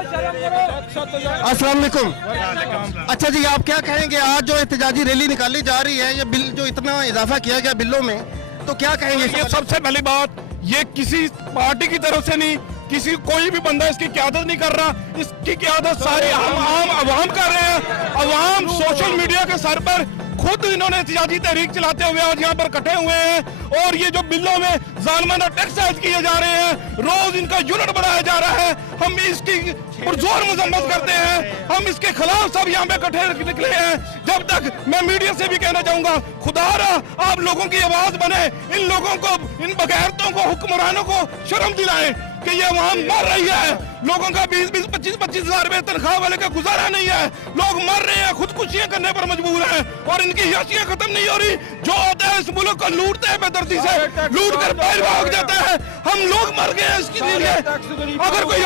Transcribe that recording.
अस्सलाम वालेकुम। अच्छा जी, आप क्या कहेंगे आज जो एहतजाजी रैली निकाली जा रही है, ये बिल जो इतना इजाफा किया गया बिलों में, तो क्या कहेंगे? ये सबसे पहली बात, ये किसी पार्टी की तरफ से नहीं, किसी कोई भी बंदा इसकी क़यादत नहीं कर रहा। इसकी क़यादत सारी आम अवाम कर रहे हैं। अवाम सोशल मीडिया के सर पर खुद इन्होंने एहतजाजी तहरीक चलाते हुए आज यहाँ पर इकट्ठे हुए हैं। और ये जो बिलों में जालिमाना टैक्स आयद किए जा रहे हैं, रोज इनका यूनिट बढ़ाया जा रहा है, हम इसकी पुरजोर मजम्मत करते हैं। हम इसके खिलाफ सब यहाँ पे इकट्ठे निकले हैं। जब तक मैं मीडिया से भी कहना चाहूंगा, खुदारा आप लोगों की आवाज बने, इन लोगों को, इन बगैरतों को, हुक्मरानों को शर्म दिलाएं कि ये वहां मर रही है। लोगों का 20-20, 25-25 हजार रुपए तनख्वाह वाले का गुजारा नहीं है। लोग मर रहे हैं, खुदकुशियां करने पर मजबूर हैं और इनकी याशियां खत्म नहीं हो रही। जो होता है इस मुल्क को लूटते हैं, बेदर्दी से लूट कर बाहर भाग जाता है। हम लोग मर गए हैं इसके लिए। अगर कोई